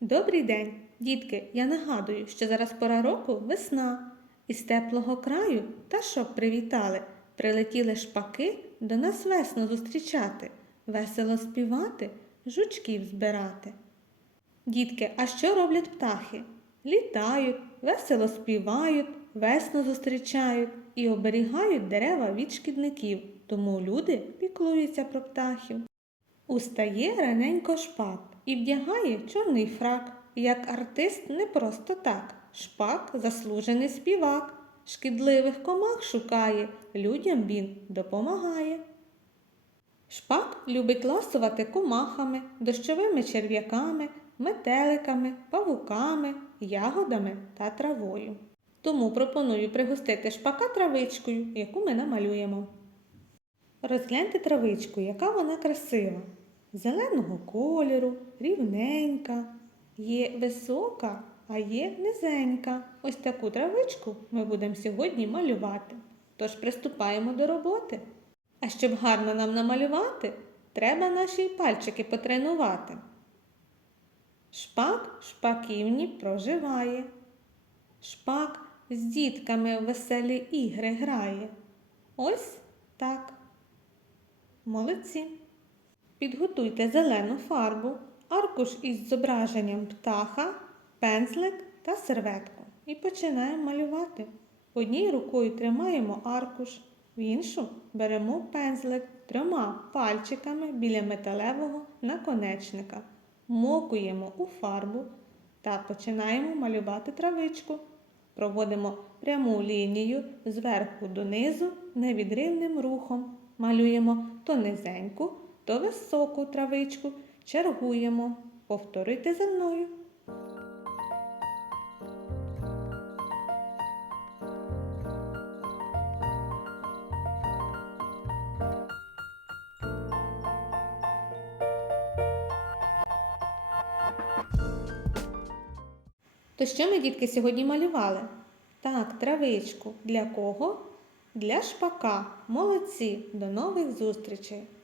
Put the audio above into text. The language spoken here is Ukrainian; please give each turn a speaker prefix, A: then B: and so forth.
A: Добрий день, дітки. Я нагадую, що зараз пора року весна. Із теплого краю та щоб привітали, прилетіли шпаки до нас весну зустрічати, весело співати, жучків збирати. Дітки, а що роблять птахи? Літають, весело співають, весну зустрічають і оберігають дерева від шкідників, тому люди піклуються про птахів. Устає раненько шпак і вдягає чорний фрак. Як артист не просто так. Шпак заслужений співак. Шкідливих комах шукає, людям він допомагає. Шпак любить ласувати комахами, дощовими черв'яками, метеликами, павуками, ягодами та травою. Тому пропоную пригостити шпака травичкою, яку ми намалюємо. Розгляньте травичку, яка вона красива. Зеленого кольору, рівненька, є висока, а є низенька. Ось таку травичку ми будемо сьогодні малювати. Тож приступаємо до роботи. А щоб гарно нам намалювати, треба наші пальчики потренувати. Шпак шпаківні проживає. Шпак з дітками в веселі ігри грає. Ось так. Молодці. Підготуйте зелену фарбу, аркуш із зображенням птаха, пензлик та серветку. І починаємо малювати. Однією рукою тримаємо аркуш, в іншу беремо пензлик трьома пальчиками біля металевого наконечника, мокуємо у фарбу та починаємо малювати травичку. Проводимо пряму лінію зверху донизу невідривним рухом. Малюємо то то високу травичку. Чергуємо. Повторюйте за мною. То що ми, дітки, сьогодні малювали? Так, травичку. Для кого? Для шпака. Молодці. До нових зустрічей!